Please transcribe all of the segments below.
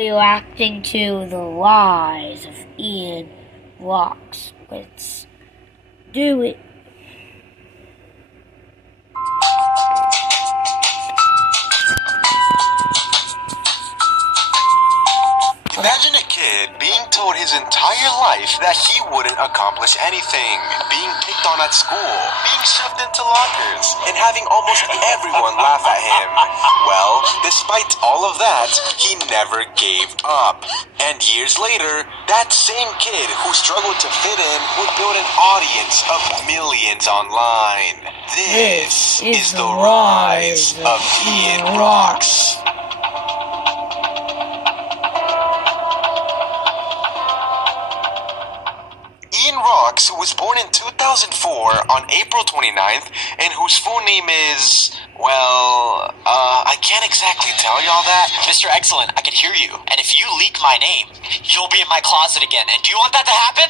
Reacting to the lies of Ian Rocks. Let's do it. Imagine a kid being told his entire life that he wouldn't accomplish anything, being picked on at school, being shoved into lockers, and having almost everyone laugh at him. Well, despite all of that, he never gave up. And years later, that same kid who struggled to fit in would build an audience of millions online. This is the rise of Ian Rocks. Ian Rocks, who was born in 2004 on April 29th, and whose full name is, well, I can't exactly tell y'all that. Mr. Excellent, I can hear you. And if you leak my name, you'll be in my closet again. And do you want that to happen?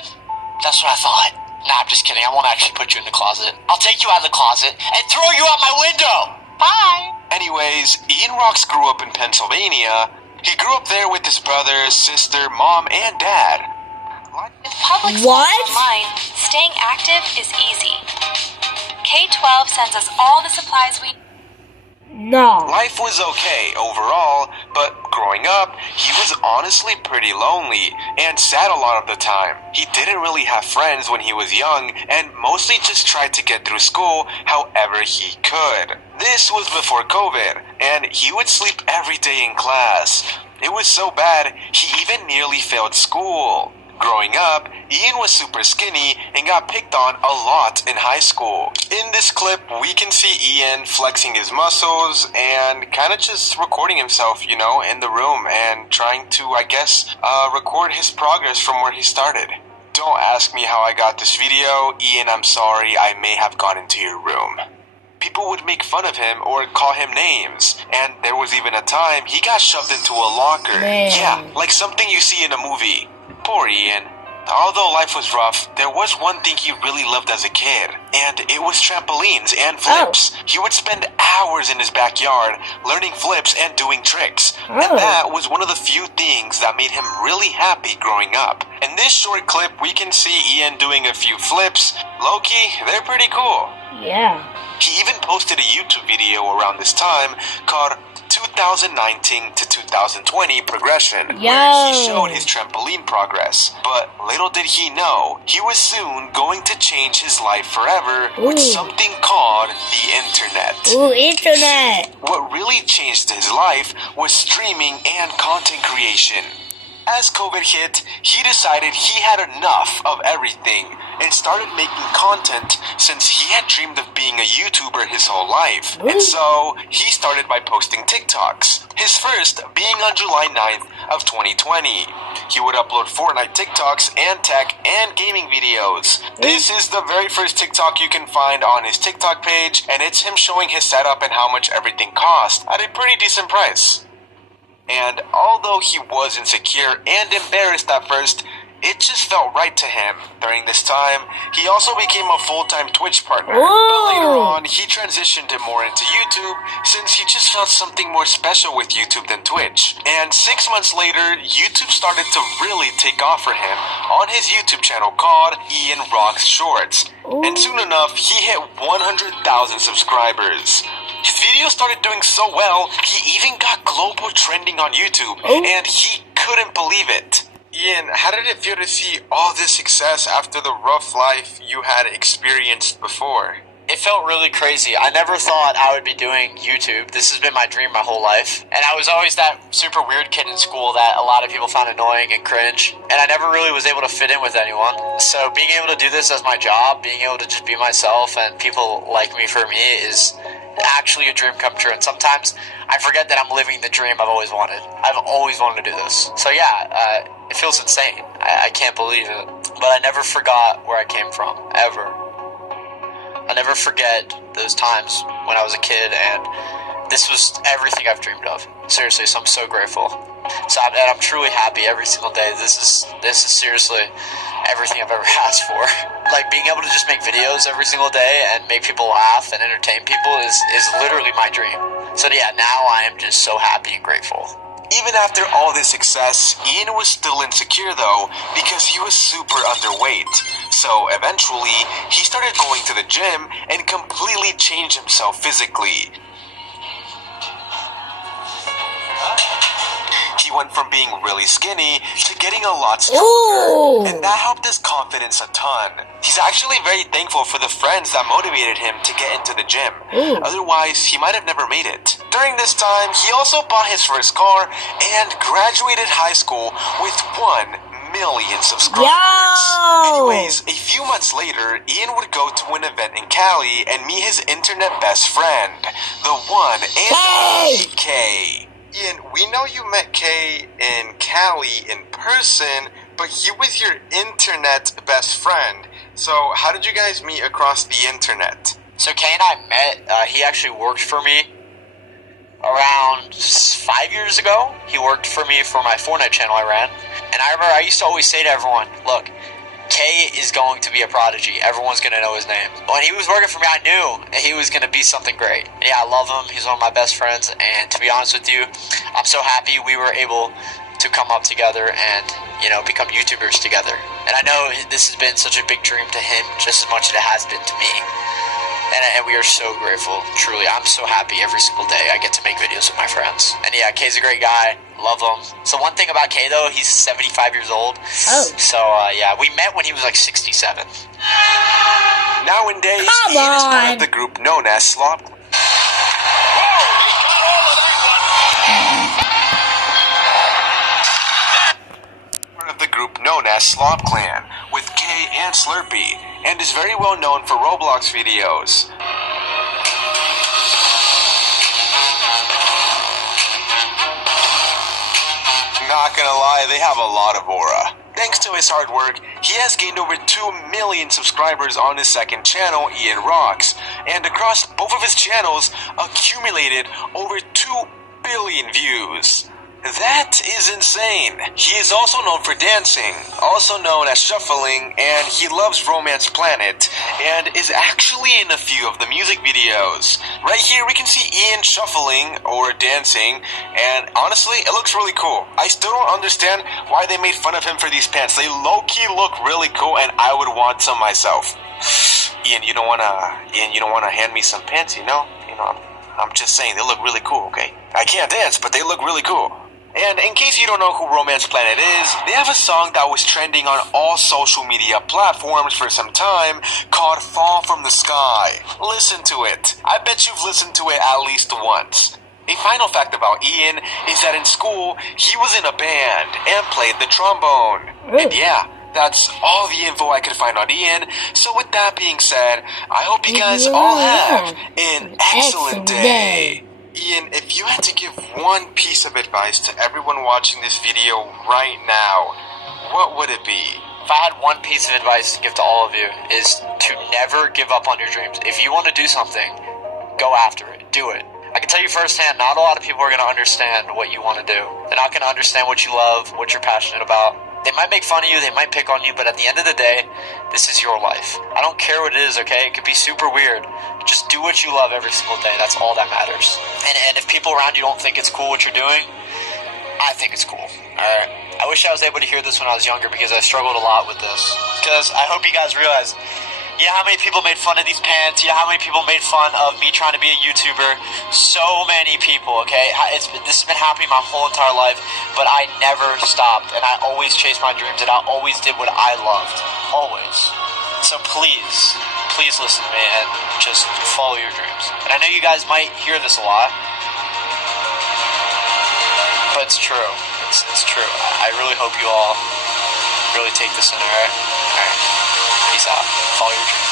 That's what I thought. Nah, I'm just kidding. I won't actually put you in the closet. I'll take you out of the closet and throw you out my window. Bye. Anyways, Ian Rocks grew up in Pennsylvania. He grew up there with his brother, sister, mom, and dad. With public schools online, staying active is easy. K-12 sends us all the supplies we No. Life was okay overall, but growing up, he was honestly pretty lonely and sad a lot of the time. He didn't really have friends when he was young and mostly just tried to get through school however he could. This was before COVID, and he would sleep every day in class. It was so bad, he even nearly failed school. Growing up, Ian was super skinny and got picked on a lot in high school. In this clip, we can see Ian flexing his muscles and kind of just recording himself, in the room and trying to, record his progress from where he started. Don't ask me how I got this video. Ian, I'm sorry, I may have gone into your room. People would make fun of him or call him names, and there was even a time he got shoved into a locker. Man. Yeah, like something you see in a movie. Poor Ian. Although life was rough, there was one thing he really loved as a kid, and it was trampolines and flips. He would spend hours in his backyard learning flips and doing tricks, and that was one of the few things that made him really happy growing up. In this short clip, we can see Ian doing a few flips. Low-key, they're pretty cool. Yeah. He even posted a YouTube video around this time called 2019 to 2020 progression, where he showed his trampoline progress. But little did he know, he was soon going to change his life forever with something called the internet. Ooh, internet! What really changed his life was streaming and content creation. As COVID hit, he decided he had enough of everything and started making content since he had dreamed of being a YouTuber his whole life. And so, he started by posting TikToks. His first being on July 9th of 2020. He would upload Fortnite TikToks and tech and gaming videos. This is the very first TikTok you can find on his TikTok page, and it's him showing his setup and how much everything cost at a pretty decent price. And although he was insecure and embarrassed at first, it just felt right to him. During this time, he also became a full-time Twitch partner. But later on, he transitioned it more into YouTube since he just felt something more special with YouTube than Twitch. And 6 months later, YouTube started to really take off for him on his YouTube channel called Ian Rocks Shorts. And soon enough, he hit 100,000 subscribers. His videos started doing so well, he even got global trending on YouTube, and he couldn't believe it. Ian, how did it feel to see all this success after the rough life you had experienced before? It felt really crazy. I never thought I would be doing YouTube. This has been my dream my whole life. And I was always that super weird kid in school that a lot of people found annoying and cringe. And I never really was able to fit in with anyone. So being able to do this as my job, being able to just be myself and people like me for me is actually a dream come true. And sometimes I forget that I'm living the dream I've always wanted. I've always wanted to do this. So yeah, it feels insane. I can't believe it. But I never forgot where I came from, ever. I'll never forget those times when I was a kid, and this was everything I've dreamed of. Seriously, so I'm so grateful. So I'm truly happy every single day. This is seriously everything I've ever asked for. Like, being able to just make videos every single day and make people laugh and entertain people is literally my dream. So yeah, now I am just so happy and grateful. Even after all this success, Ian was still insecure though, because he was super underweight. So eventually, he started going to the gym and completely changed himself physically. He went from being really skinny to getting a lot stronger, Ooh. and that helped his confidence a ton. He's actually very thankful for the friends that motivated him to get into the gym. Ooh. Otherwise, he might have never made it. During this time, he also bought his first car and graduated high school with 1 million subscribers. Yo! Anyways, a few months later, Ian would go to an event in Cali and meet his internet best friend, the one and only Kay. Ian, we know you met Kay in Cali in person, but he was your internet best friend. So how did you guys meet across the internet? So Kay and I met, he actually worked for me around 5 years ago. He worked for me for my Fortnite channel I ran. And I remember I used to always say to everyone, look, Kay is going to be a prodigy. Everyone's going to know his name. When he was working for me, I knew he was going to be something great. And yeah, I love him. He's one of my best friends. And to be honest with you, I'm so happy we were able to come up together and, you know, become YouTubers together. And I know this has been such a big dream to him just as much as it has been to me. And we are so grateful, truly. I'm so happy every single day I get to make videos with my friends. And yeah, Kay's a great guy. Love him. So one thing about Kay, though, he's 75 years old. Oh. So, yeah, we met when he was like 67. Nowadays, Come Ian is part on. of the group known as Slop. Part of the group known as Slop Clan, with Kay and Slurpee, and is very well known for Roblox videos. Not gonna lie, they have a lot of aura. Thanks to his hard work, he has gained over 2 million subscribers on his second channel, Ian Rocks, and across both of his channels, accumulated over 2 billion views. That is insane. He is also known for dancing, also known as shuffling, and he loves Romance Planet, and is actually in a few of the music videos. Right here we can see Ian shuffling or dancing, and honestly, it looks really cool. I still don't understand why they made fun of him for these pants. They low-key look really cool, and I would want some myself. Ian, you don't wanna hand me some pants, you know? I'm just saying, they look really cool, okay? I can't dance, but they look really cool. And in case you don't know who Romance Planet is, they have a song that was trending on all social media platforms for some time called Fall From The Sky. Listen to it. I bet you've listened to it at least once. A final fact about Ian is that in school, he was in a band and played the trombone. And yeah, that's all the info I could find on Ian. So with that being said, I hope you guys all have an excellent day. Ian, if you had to give one piece of advice to everyone watching this video right now, what would it be? If I had one piece of advice to give to all of you, is to never give up on your dreams. If you want to do something, go after it. Do it. I can tell you firsthand, not a lot of people are going to understand what you want to do. They're not going to understand what you love, what you're passionate about. They might make fun of you, they might pick on you, but at the end of the day, this is your life. I don't care what it is, okay? It could be super weird. Just do what you love every single day. That's all that matters. And if people around you don't think it's cool what you're doing, I think it's cool. Alright? I wish I was able to hear this when I was younger because I struggled a lot with this. Because I hope you guys realize, yeah, how many people made fun of these pants? Yeah, how many people made fun of me trying to be a YouTuber? So many people, okay? This has been happening my whole entire life, but I never stopped, and I always chased my dreams, and I always did what I loved. Always. So please listen to me and just follow your dreams. And I know you guys might hear this a lot, but it's true. It's true. I really hope you all really take this in, alright? Alright. Peace out. Follow your dreams.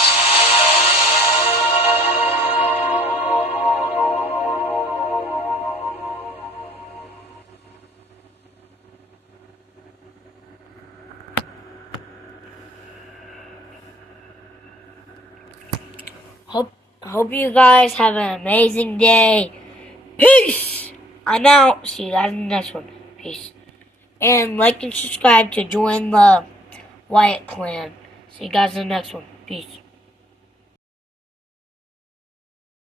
Hope you guys have an amazing day. Peace! I'm out. See you guys in the next one. Peace. And like and subscribe to join the Wyatt clan. See you guys in the next one. Peace.